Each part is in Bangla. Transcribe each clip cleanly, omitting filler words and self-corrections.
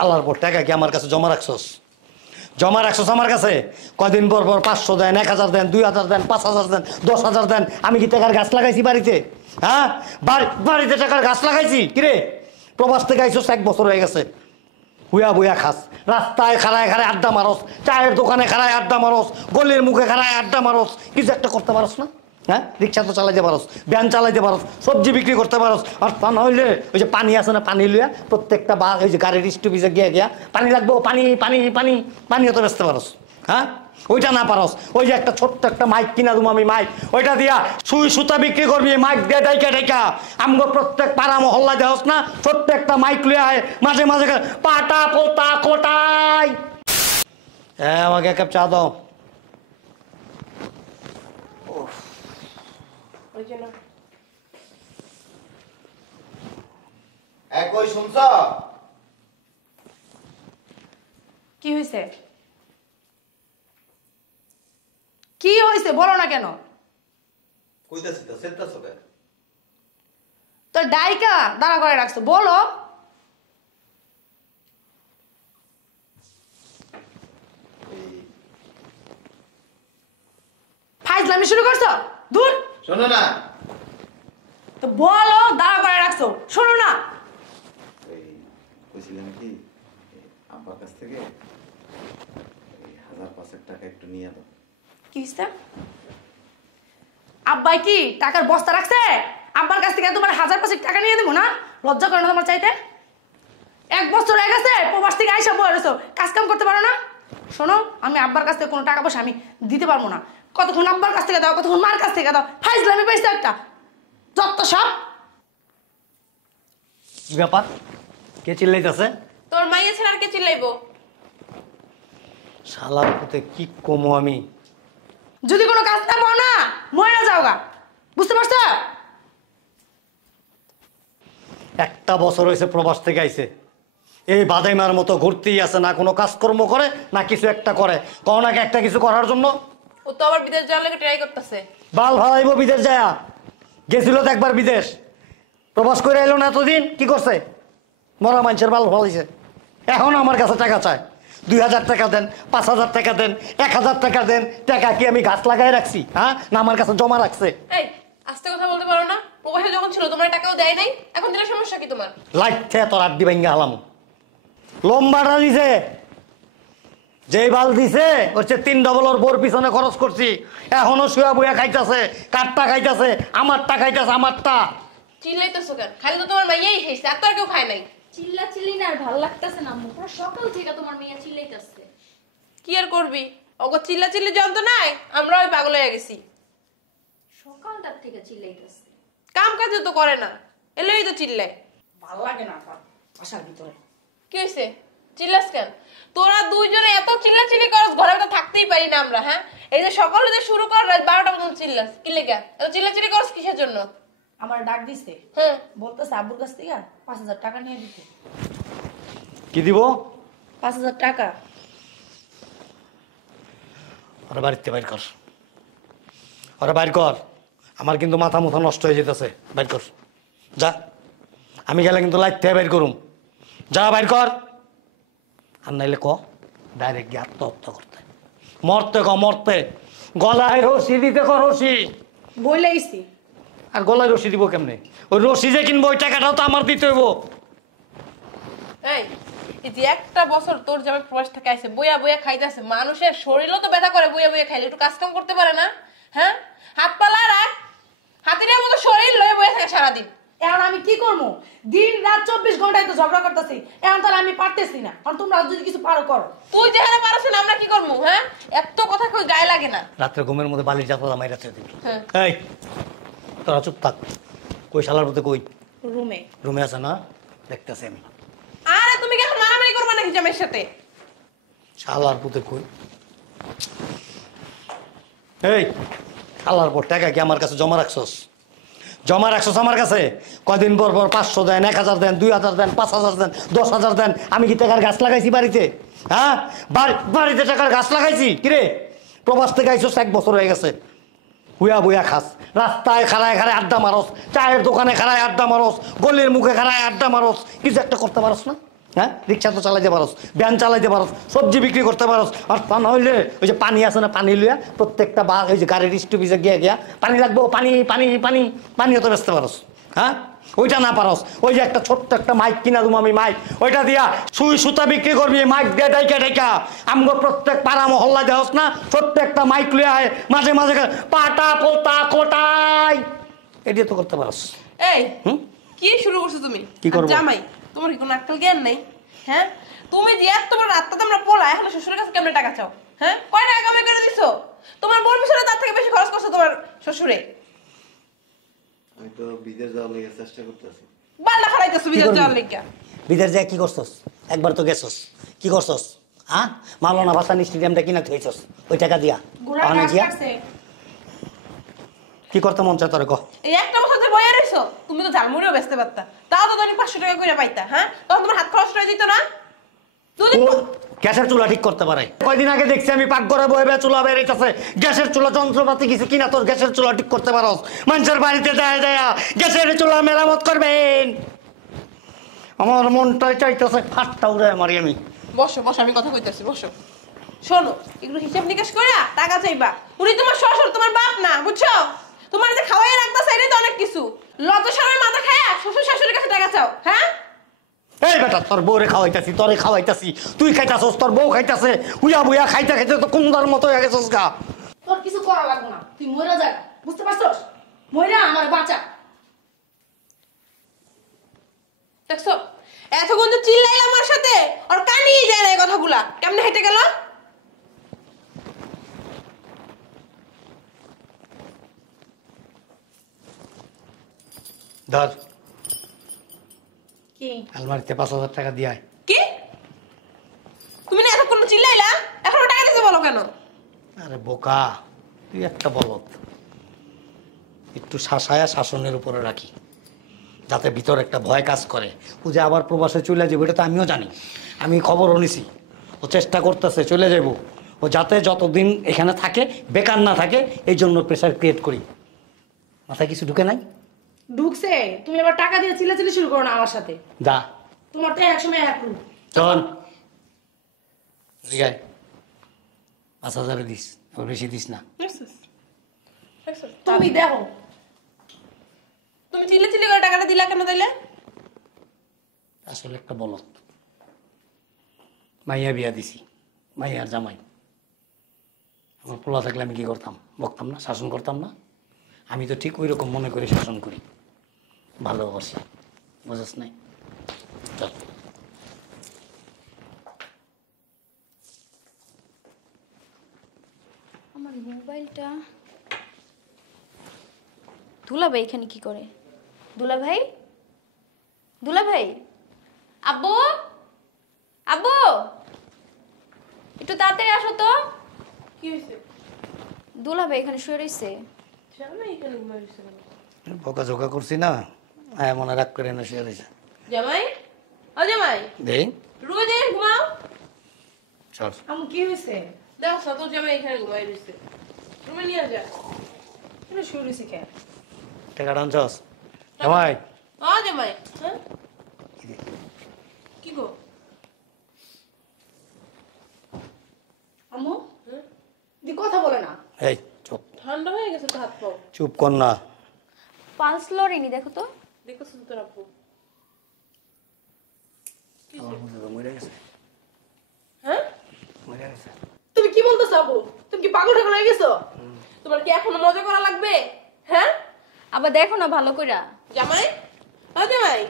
শালার পর টাকা কি আমার কাছে জমা রাখছস? জমা রাখছস আমার কাছে? কয়দিন পর পর 500 দেন, 1000 দেন, 2000 দেন, 5000 দেন, 10000 দেন। আমি কি টাকার গাছ লাগাইছি বাড়িতে? হ্যাঁ, বাড়িতে টাকার গাছ লাগাইছি? কিরে প্রবাস থেকে আইছস 1 বছর হয়ে গেছে, হুয়া বুয়া খাস, রাস্তায় খাড়ায় খাড়ায় আড্ডা মারস, চায়ের দোকানে খাড়ায় আড্ডা মারস, গলির মুখে খাড়ায় আড্ডা মারস, কিছু একটা করতে পারস না? হ্যাঁ, রিক্সা তো চালাইতে পারস, ভ্যান চালাইতে পারস, সবজি বিক্রি করতে পারস। আর তা না হইলে ওই যে পানি আছে না, পানি লইয়া প্রত্যেকটা বা ওই যে গাড়ির স্টপিজে গিয়া গিয়া পানি লাগবো, পানি পানি পানি পানিও তো বেচতে পারস। হ্যাঁ, ওইটা না পারস, ওই যে একটা ছোট্ট একটা মাইক কিনা দেবো আমি, মাইক, ওইটা দিয়া সুই সুতা বিক্রি করবি, মাইক দিয়ে ডাইকা ডাইকা আমগো প্রত্যেক পাড়া মহল্লা দেহস না, ছোট্ট একটা মাইক লইয়া আয় মাঝে মাঝে পাটা পোতা কোটাই। হ্যাঁ, আমাকে এক কাপ চা দাও। একই শুনছ? কি হয়েছে? কি হয়েছে বলো না কেন? কইতাছি তো, সেটাছ কেন? তো ডাইকা দাঁড়া করে রাখছো, বলো। ফাইজলামি শুরু করছো? দূর শোনো না, তো বলো, দাঁড়া করে রাখছো, শোনো না। কইছিলাম কি আব্বার কাছ থেকে 1000-500 টাকা একটু নিয়ে দাও। কি হইছে? আব্বাই কি টাকার বস্তা রাখছে? আব্বার কাছ থেকে তোমার 1000-500 টাকা নিয়ে দেবো না? লজ্জা করে না তোমার চাইতে? 1 বছর হয়ে গেছে প্রবাস থেকে আইসা বয়ে রয়েছো, কাজ কাম করতে পারো না? শোনো, আমি আব্বার কাছ থেকে কোনো টাকা পয়সা আমি দিতে পারবো না। কতক্ষণ আব্বার কাছ থেকে দাও, কতক্ষণ মার কাছ থেকে দাও, ফাইজলামি পাইছে একটা যত সব। কি ব্যাপার? কে চিল্লাইতেছে? তোর মাইয়া ছেলে আর কে চিল্লাইবো? শালার পুতে কি কমো আমি। যদি কোনো কাজ না পাও না, মরে যাওগা, বুঝতে পারছো? 1 বছর হয়েছে প্রবাস থেকে আইছে, এই বাদাইমার মতো ঘুরতেই আছে, না কোনো কাজকর্ম করে না কিছু একটা করে। কও নাকি একটা কিছু করার জন্য? ও তো আবার বিদেশ যাওয়ার লাগে ট্রাই করতেছে। বাল ভালাইব বিদেশ যায়া, গেছিল তো একবার বিদেশ, প্রবাস করে এলো না এতদিন, কি করছে? মরা মানুষের বাল ভালাইছে। এখন আমার কাছে টাকা চায়, 2000 টাকা দেন, 5000 টাকা দেন, 1000 টাকা দেন। টাকা কি আমি গাছ লাগাই রাখছি? হ্যাঁ, না আমার কাছে জমা রাখছে? এই আস্তে কথা বলতে পারো না? প্রবাসে যখন ছিল তোমার টাকাও দেয় নাই, এখন দিলে সমস্যা কি তোমার? লাইট তোর আড্ডি ভাঙ্গা হালাম। লম্বাটা দিছে, যেই বাল দিছে হচ্ছে 3 ডবল ওর বোর পিছনে খরচ করছি, এখনো শুয়া বুয়া খাইতেছে, কাঠটা খাইতেছে, আমারটা খাইতেছে, আমারটা। চিল্লাইতেছো কেন? খালি তো তোমার মাইয়াই খাইছে, আর তো আর কেউ খায় নাই। চিল্লা চিল্লি না আর ভাল লাগতেছে না, পুরো সকাল থেকে তোমার মেয়ে চিল্লাইতেছে। কি আর করবি, ওগো চিল্লা চিল্লি যন্ত্রণায় আমরা ওই পাগল হয়ে গেছি। সকালটার থেকে চিল্লাইতেছে, কাম কাজ তো করে না, এলেই তো চিল্লায়। ভাল লাগে না বাসার ভিতরে। কি হয়েছে? চিল্লাস কেন? তোরা দুইজনে এত চিল্লাচিল্লি করস, ঘরে তো থাকতেই পারি না আমরা। হ্যাঁ, এই যে সকালে যে শুরু কর, রাত 12টা পর্যন্ত চিল্লাস, কি লেগে এত চিল্লাচিল্লি করস কিসের জন্য? আমার ডাক দিছে, হ্যাঁ, বলতেছে আব্বুর কাছ থেকে 5000 টাকা নিয়ে দিতে। কি দিব? 5000 টাকা। ওরা বাড়িতে বাইর কর, ওরা বাইর কর। আমার কিন্তু মাথা মুথা নষ্ট হয়ে যেতেছে, বাইর কর যা। আমি গেলে কিন্তু লাইট থেকে বাইর করুম, যা বাইর কর। আর নাইলে ক ডাইরেক্ট গিয়ে আত্মহত্যা করতে, মরতে ক মরতে। গলায় রশি দিতে ক রশি। বইলাইছি। আর গলায় রশি দিব কেমনে? ওই রশি যে কিনবো ওই টাকাটাও তো আমার দিতে হইব। এই যে 1 বছর তোর জামাই প্রবাস থেকে আইছে, বইয়া বইয়া খাইতেছে, মানুষের শরীরও তো ব্যথা করে বইয়া বইয়া খাইলে, একটু কাজ কাম করতে পারে না? হ্যাঁ, হাত পালা রাখ, হাতির মতো শরীর লয়ে বইয়া থাকে সারাদিন। এখন আমি কি করবো? দিন রাত 24 ঘন্টায় তো ঝগড়া করতেছি, এখন তাহলে আমি পারতেছি না। এখন তোমরা যদি কিছু পারো করো। তুই যেখানে পারছ না আমরা কি করবো? হ্যাঁ, এত কথা কই গায়ে লাগে না? রাত্রে ঘুমের মধ্যে বালির চাপা মাইরা ছেড়ে দিবি। হ্যাঁ। এই তোরা চুপ থাক। কই শালার মধ্যে কই? রুমে। রুমে আছে না? দেখতেছি আমি। আরে তুমি কি এখন মারামারি করবা নাকি জামাইয়ের সাথে? শালার পুতে কই? এই শালার পর টাকা কি আমার কাছে জমা রাখছস? জমা রাখছস আমার কাছে? কয়দিন পর পর 500 দেন, 1000 দেন, 2000 দেন, 5000 দেন, 10000 দেন। আমি কি টাকার গাছ লাগাইছি বাড়িতে? হ্যাঁ, বাড়িতে টাকার গাছ লাগাইছি? কিরে প্রবাস থেকে আইছস 1 বছর হয়ে গেছে, হুয়া বুয়া খাস, রাস্তায় খাড়ায় খাড়ায় আড্ডা মারস, চায়ের দোকানে খাড়ায় আড্ডা মারস, গলির মুখে খাড়ায় আড্ডা মারস, কিছু একটা করতে পারস না? হ্যাঁ, রিক্সা তো চালাইতে পারস, ভ্যান চালাইতে পারস, সবজি বিক্রি করতে পারস। আর তা না হইলে ওই যে পানি আছে না, পানি লইয়া প্রত্যেকটা বা ওই যে গাড়ির স্টপিসে গিয়া পানি লাগবো, পানি পানি পানি পানিও তো বেচতে পারস। হ্যাঁ, ওইটা না পারস, ওই যে একটা ছোট্ট একটা মাইক কিনা দেবো আমি, মাইক, ওইটা দিয়া সুই সুতা বিক্রি করবি, মাইক দিয়ে ডাইকা ডাইকা আমগো প্রত্যেক পাড়া মহল্লা দেহস না, ছোট্ট একটা মাইক লইয়া মাঝে মাঝে পাটা পোতা কোটাই এটা তো করতে পারস। এই হুম, কি শুরু করছো তুমি? কি করবো? আর জামাই, তোমার কি কোনো আক্কেল জ্ঞান নেই? হ্যাঁ, তুমি যে এত বড় রাতটা তোমরা পোলা, এখন শ্বশুরের কাছে কেমনে টাকা চাও? হ্যাঁ, কয় টাকা কামাই করে দিছো? তোমার বোন পিছনে তার থেকে বেশি খরচ করছো তোমার শ্বশুরে। আমি তো বিদেশ যাওয়ার লেগে চেষ্টা করতেছি। বাল্লা খারাইতেছো বিদেশ করবি? যাওয়ার লেগা। বিদেশ যায় কি করছস? একবার তো গেছস, কি করছস? হ্যাঁ, মাওলানা ভাসানী স্টেডিয়ামটা কিনা থইছস ওই টাকা দিয়া। ঘোড়ার ওখানে ঘাস গিয়া কাটছে। কি করতে মন চায় তোর ক? এই একটা বছর যে বয়ে রইছো, তুমি তো ঝালমুড়িও বেচতে পারতা, তাও তো তুমি 500 টাকা করে পাইতা। হ্যাঁ, তখন তোমার হাত খরচ হয়ে যেত না? দুদিন ও গ্যাসের চুলা ঠিক করতে পারে। কয়দিন আগে দেখছি আমি পাকঘরে বয়ে চুলা বেরিয়েছে, গ্যাসের চুলা যন্ত্রপাতি কিছু কিনা তোর গ্যাসের চুলা ঠিক করতে পারস? মানুষের বাড়িতে দেয়া দেয়া গ্যাসের চুলা মেরামত করবেন। আমার মনটাই চাইতেছে ফাটটা উড়ে মারি আমি। বসো বসো, আমি কথা কইতেছি, বসো। শোনো, এগুলো হিসাব নিকাশ করে টাকা চাইবা। উনি তোমার শ্বশুর, তোমার বাপ না, বুঝছো? তোমার যে খাওয়াই রাখতেছে এটাই তো অনেক কিছু। লজ্জা শরমের মাথা খায়া শ্বশুর শাশুড়ির কাছে টাকা চাও? হ্যাঁ, এই বেটা, তোর বউরে খাওয়াইতাছি, তোরে খাওয়াইতাছি, তুই খাইতাছস, তোর বউ খাইতাছে, উইয়া বুইয়া খাইতে খাইতে তো কুন্দার মতো হয়ে গেছস গা। তোর কিছু করা লাগবে না, তুই মইরা যা, বুঝতে পারছস? মইরা আমার বাঁচা। দেখছো এতক্ষণ তো চিল্লাইলাম আমার সাথে, আর কানেই যায় না এই কথাগুলা। কেমনে হেঁটে গেল? ধর কি আলমারিতে 5,000 টাকা দিয়ে আয়। কি তুমি না এতক্ষণ চিল্লাইলা, এখনো টাকা দিতে বলো কেন? আরে বোকা, তুই একটা বলত, একটু শাসায়া শাসনের উপরে রাখি, যাতে ভিতর একটা ভয় কাজ করে। ও যে আবার প্রবাসে চলে যাবে এটা তো আমিও জানি, আমি খবরও নিছি। ও চেষ্টা করতেছে চলে যাব, ও যাতে যতদিন এখানে থাকে বেকার না থাকে, এই জন্য প্রেশার ক্রিয়েট করি। মাথায় কিছু ঢুকে নাই? ঢুকছে? তুমি আবার টাকা দিয়ে চিল্লাচিল্লি শুরু করো না আমার সাথে। যা তোমার তো একসময় এক রূপ। চল, ঠিক আছে 5,000 দিস, ওর বেশি দিস না। দেখছো? তুমি দেখো, তুমি চিল্লে চিল্লি করে টাকাটা দিলা কেন তাইলে? আসলে একটা বলত, মাইয়া বিয়া দিছি, মাইয়ার জামাই। আমার পোলা থাকলে আমি কি করতাম? বকতাম না, শাসন করতাম না? আমি তো ঠিক ওই রকম মনে করে শাসন করি, ভালোবাসি, বুঝাস নাই? চল। আমার মোবাইলটা দুলাভাই এখানে কি করে? দুলাভাই, দুলাভাই, আব্বু, আব্বু, একটু তাড়াতাড়ি আসো তো। কি হয়েছে? দুলাভাই এখানে শুয়ে রয়েছে। জামাই এখানে ঘুমাই রইছে কেন? বকা ঝোকা করছি না, হ্যাঁ মনে রাগ করে না শুয়ে রয়েছে। জামাই, ও জামাই, দেই রোজ এই ঘুমাও। চল। আমি কি হয়েছে? দেখো তোর জামাই এখানে ঘুমাই রইছে, রুমে নিয়ে যা। এটা শুরু হয়েছে কেন? টাকাটা আনছস? জামাই, ও জামাই, হ্যাঁ কি গো? আম্মু হ্যাঁ? দি কথা বলে না। এই চুপ, ঠান্ডা হয়ে গেছে তো হাত পাও। চুপ কর না। পালস লড়েনি, দেখো তো। দেখতেছো তোর আপু? আমার মনে হয় মরে গেছে, হ্যাঁ, মরে গেছে। তুমি কি বলতেছো আব্বু? তুমি কি পাগল টাগল হয়ে গেছো? তোমার কি এখনো মজা করা লাগবে? হ্যাঁ আবার দেখো না ভালো কইরা। জামাই, ও জামাই,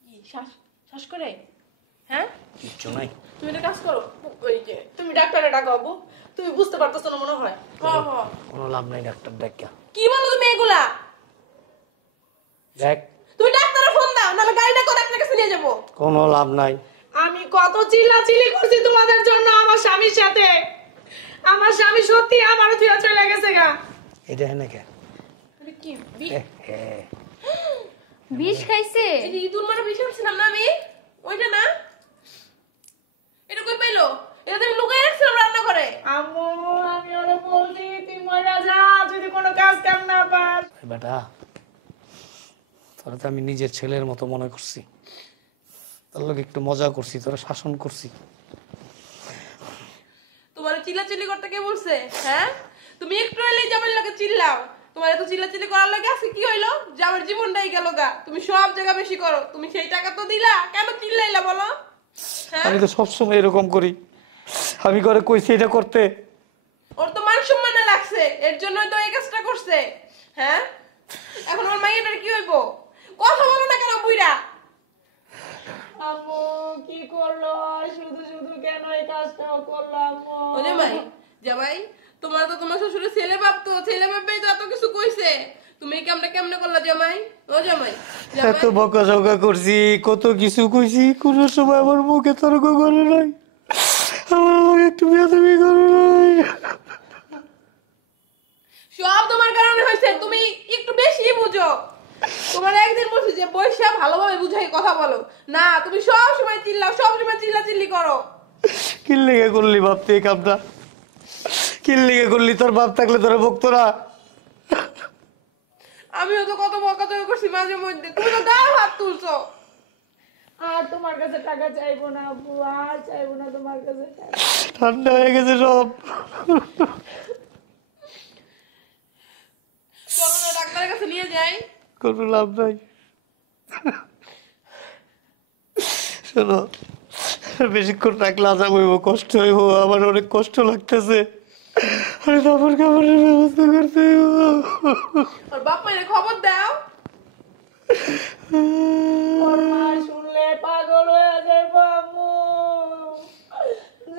কি শ্বাস শ্বাস করে? হ্যাঁ, কিচ্ছু নাই। তুমি একটা কাজ করো, ওই যে তুমি ডাক্তারে ডাকো আব্বু, তুমি বুঝতে পারতেছো না মনে হয়। হ হ। কোনো লাভ নাই ডাক্তার দেখা। কি বলো তুমি এগুলা? দেখ, তুমি ডাক্তারের ফোন দাও, নাহলে গাড়িটা করে আপনার কাছে নিয়ে যাবো। কোনো লাভ নাই। আমি কত চিল্লাচিল্লি করছি তোমাদের জন্য আমার স্বামীর সাথে। আমার স্বামী সত্যি আমার থিয়া চলে গেছে গা। এটা হেনে কে? তুমি কি বিষ খাইছে? ইঁদুর মারা বিষ আনছিলাম না আমি? ওইটা না? এটা কই পাইলো? এটা তো আমি লুকাই রাখছিলাম রান্না করে। আম্মু আমি ওরে বলছি তুই মরে যা যদি কোনো কাজ কাম না পাস। বেটা, তোরা তো আমি নিজের ছেলের মতো মনে করছি, তোর লোক একটু মজা করছি, তোরা শাসন করছি। তোমার চিল্লাচিল্লি করতে কে বলছে? হ্যাঁ, তুমি একটু এলেই জামাইয়ের লগে চিল্লাও। তোমার এত চিল্লাচিল্লি করার লাগে আজকে কি হইলো? জামার জীবনটাই গেল গা। তুমি সব জায়গা বেশি করো, তুমি সেই টাকা তো দিলা, কেন চিল্লাইলা বলো? হ্যাঁ, আমি তো সবসময় এরকম করি, আমি করে কইছি এটা করতে। ওর তো মান সম্মানে লাগছে, এর জন্যই তো এই কাজটা করছে। হ্যাঁ, এখন ওর মাইয়াটার কি হইব? কথা বলো না কেন বুইড়া? আম্মু কি করলো? শুধু শুধু কেন এই কাজটা করলাম? ও জামাই, তোমার তো তোমার শ্বশুরের ছেলে ভাবতো, ছেলে ভাববেই তো এত কিছু কইছে। তুমি এই কামটা কেমনে করলা জামাই? ও জামাই, এত বকাঝকা করছি, কত কিছু কইছি, কোন সময় আমার মুখে তর্ক করে নাই, আমার লগে একটু বেয়াদবি করে নাই। সব তোমার কারণে হয়েছে, তুমি একটু বেশি বুঝো। তোমার একদিন বলছি যে বৈশা ভালোভাবে বুঝাই কথা বলো না, তুমি সব সময় চিল্লাও, সব সময় চিল্লাচিল্লি করো। কি লেগে করলি ভাবতে এই কামটা? কি লেগে করলি? তোর বাপ থাকলে তোরা বকতো না? আমিও তো কত বকাঝকা করছি মাঝে মধ্যে, তুমি তো গায়ে হাত তুলছো। আর তোমার কাছে টাকা চাইবো না আব্বু, আর চাইবো না তোমার কাছে টাকা। ঠান্ডা হয়ে গেছে সব। চলো না ডাক্তারের কাছে নিয়ে যাই। কোনো লাভ নাই। শোনো, বেশিক্ষণ রাখলে আজাব হইব, কষ্ট হইব, আমার অনেক কষ্ট লাগতেছে। আরে কাপড় কাপড়ের ব্যবস্থা করতে হইব। আর বাপ মায়ের খবর দাও। ওর মা শুনলে পাগল হয়ে যাইবো আম্মু।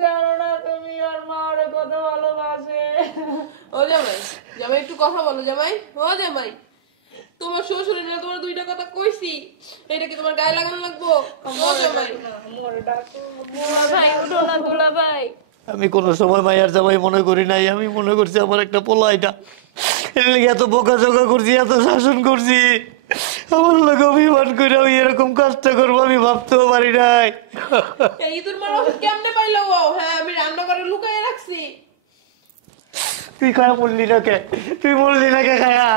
জানো না তুমি, ওর মা ওরে কত ভালোবাসে। ও জামাই, জামাই একটু কথা বলো জামাই। ও জামাই, তোমার শ্বশুর নিয়ে তোমার দুইটা কথা কইছি, এটা কি তোমার গায়ে লাগানো লাগবো? ও জামাই, ভাই উঠো না দুলা ভাই। আমি কোনো সময় মায়ের জামাই মনে করি নাই, আমি মনে করছি আমার একটা পোলা। এটা এর লেগে এত বোকাঝোকা করছি, এত শাসন করছি, আমার লোক অভিমান করে আমি এরকম কাজটা করবো আমি ভাবতেও পারি নাই। এই ইঁদুর মারা ওষুধ কেমনে পাইলো ও? হ্যাঁ, আমি রান্না করে লুকাইয়ে রাখছি। তুই খায়া বললি না কে? তুই বললি না কে খায়া?